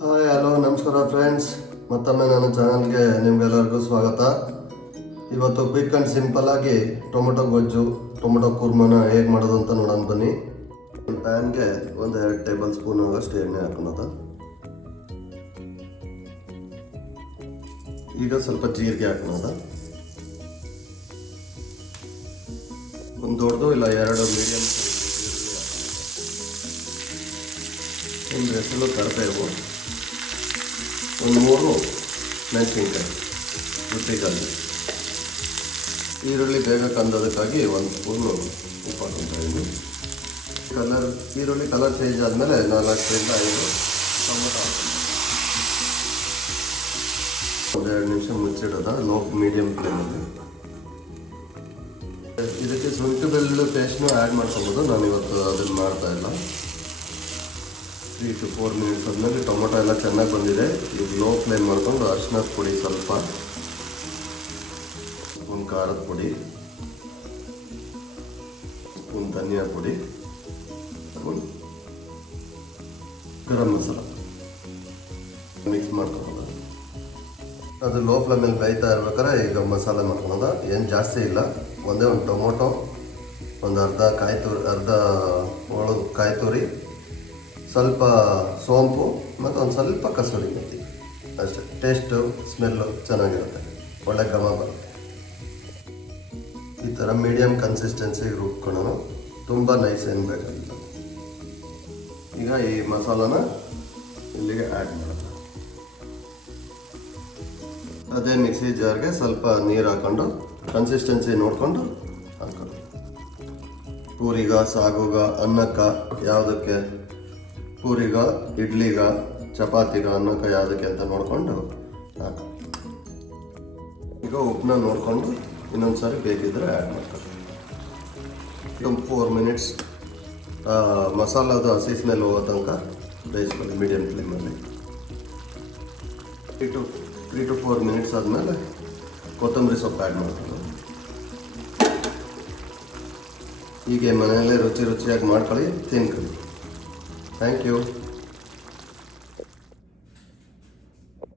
Hi hello ನಮಸ್ಕಾರ friends, ಮತ್ತೊಮ್ಮೆ ನನ್ನ ಚಾನಲ್ಗೆ ನಿಮಗೆಲ್ಲರಿಗೂ ಸ್ವಾಗತ. ಇವತ್ತು ಕ್ವಿಕ್ ಆ್ಯಂಡ್ ಸಿಂಪಲ್ ಆಗಿ ಟೊಮೊಟೊ ಗೊಜ್ಜು, ಟೊಮೊಟೊ ಕುರ್ಮನ ಹೇಗೆ ಮಾಡೋದು ಅಂತ ನೋಡೋಣ ಬನ್ನಿ. ಪ್ಯಾನ್ಗೆ ಒಂದು 2 ಟೇಬಲ್ ಸ್ಪೂನ್ ಆಗೋಷ್ಟು ಎಣ್ಣೆ ಹಾಕೋಣದ. ಈಗ ಸ್ವಲ್ಪ ಜೀರಿಗೆ ಹಾಕೋಣದ. ಒಂದು ದೊಡ್ಡದು ಇಲ್ಲ 2 ಮೀಡಿಯಂ ಒಂದು ಹೆಸರು ಕರಿಬೇವು, ಒಂದು 3 ಮೆಣಸಿನ್ಕಾಯಿ ರುಚಿಗಾಗಿ, ಈರುಳ್ಳಿ ಬೇಗ ಕಂದೋದಕ್ಕಾಗಿ 1 ಸ್ಪೂನು ಉಪ್ಪು ಹಾಕ್ತಾಯಿದ್ದೀನಿ. ಈರುಳ್ಳಿ ಕಲರ್ ಚೇಂಜ್ ಆದಮೇಲೆ 4ರಿಂದ 5 ಟೊಮೊಟೊ ಹಾಕ್ತೀನಿ. ಒಂದು 2 ನಿಮಿಷ ಮುಚ್ಚಿಡೋದ ಲೋ ಮೀಡಿಯಂ ಫ್ಲೇಮಲ್ಲಿ. ಇದಕ್ಕೆ ಶುಂಠಿ ಬೆಳ್ಳುಳ್ಳಿ ಪೇಸ್ಟ್ನು ಆ್ಯಡ್ ಮಾಡ್ಕೊಬೋದು. ನಾನು ಇವತ್ತು ಅದನ್ನು ಮಾಡ್ತಾ ಇಲ್ಲ. 3 to 4 ಮಿನಿಟ್ಸ್ ಆದಮೇಲೆ ಟೊಮೊಟೊ ಎಲ್ಲ ಚೆನ್ನಾಗಿ ಬಂದಿದೆ. ಈಗ ಲೋ ಫ್ಲೇಮ್ ಮಾಡ್ಕೊಂಡು ಅರಿಶಿನದ ಪುಡಿ ಸ್ವಲ್ಪ, ಒಂದು ಖಾರದ ಪುಡಿ, ಒಂದು ಧನಿಯಾ ಪುಡಿ, ಒಂದು ಗರಂ ಮಸಾಲ ಮಿಕ್ಸ್ ಮಾಡ್ಕೊಳ್ಳೋದು. ಅದು ಲೋ ಫ್ಲೇಮಲ್ಲಿ ಬೇಯ್ತಾ ಇರ್ಬೇಕಾದ್ರೆ ಈಗ ಮಸಾಲೆ ಮಾಡ್ಕೊಳ್ಳೋದು. ಏನು ಜಾಸ್ತಿ ಇಲ್ಲ, ಒಂದೇ ಒಂದು ಟೊಮೊಟೊ, ಒಂದು ಅರ್ಧ ಕಾಯಿ ತುರಿ, ಸ್ವಲ್ಪ ಸೋಂಪು ಮತ್ತು ಒಂದು ಸ್ವಲ್ಪ ಕಸೂರಿ ಮೆಥಿ ಅಷ್ಟೇ. ಟೇಸ್ಟು ಸ್ಮೆಲ್ಲು ಚೆನ್ನಾಗಿರುತ್ತೆ, ಒಳ್ಳೆ ಘಮ ಬರುತ್ತೆ. ಈ ಥರ ಮೀಡಿಯಮ್ ಕನ್ಸಿಸ್ಟೆನ್ಸಿಗೆ ರುಬ್ಕೊಳ್ಳೋಣ, ತುಂಬ ನೈಸ್ ಏನು ಬೇಕಾಗಿಲ್ಲ. ಈಗ ಈ ಮಸಾಲಾನ ಇಲ್ಲಿಗೆ ಆ್ಯಡ್ ಮಾಡೋಣ. ಅದೇ ಮಿಕ್ಸಿ ಜಾರ್ಗೆ ಸ್ವಲ್ಪ ನೀರು ಹಾಕ್ಕೊಂಡು ಕನ್ಸಿಸ್ಟೆನ್ಸಿ ನೋಡಿಕೊಂಡು ಹಾಕೋದು. ಪೂರಿಗ, ಸಾಗುಗ, ಅನ್ನಕ್ಕ, ಯಾವುದಕ್ಕೆ ಪೂರಿಗ, ಇಡ್ಲಿಗ, ಚಪಾತಿಗ, ಅನ್ನಕ್ಕೆ ಯಾವುದಕ್ಕೆ ಅಂತ ನೋಡಿಕೊಂಡು ಹಾಕಿ. ಈಗ ಉಪ್ಪನ್ನ ನೋಡಿಕೊಂಡು ಇನ್ನೊಂದು ಸಾರಿ ಬೇಕಿದ್ದರೆ ಆ್ಯಡ್ ಮಾಡ್ಕೊಳ್ಳಿ. ಒಂದು 4 ಮಿನಿಟ್ಸ್ ಮಸಾಲದು ಹಸಿ ಸ್ಮೆಲ್ ಹೋಗೋ ತನಕ ಬೇಯಿಸ್ಕೊಳ್ಳಿ ಮೀಡಿಯಮ್ ಫ್ಲೇಮಲ್ಲಿ. 3 to 4 ಮಿನಿಟ್ಸ್ ಆದಮೇಲೆ ಕೊತ್ತಂಬರಿ ಸೊಪ್ಪು ಆ್ಯಡ್ ಮಾಡ್ಕೊಳ್ಳಿ. ಹೀಗೆ ಮನೆಯಲ್ಲೇ ರುಚಿಯಾಗಿ ಮಾಡ್ಕೊಳ್ಳಿ, ತಿನ್ಕೊಳ್ಳಿ. Thank you.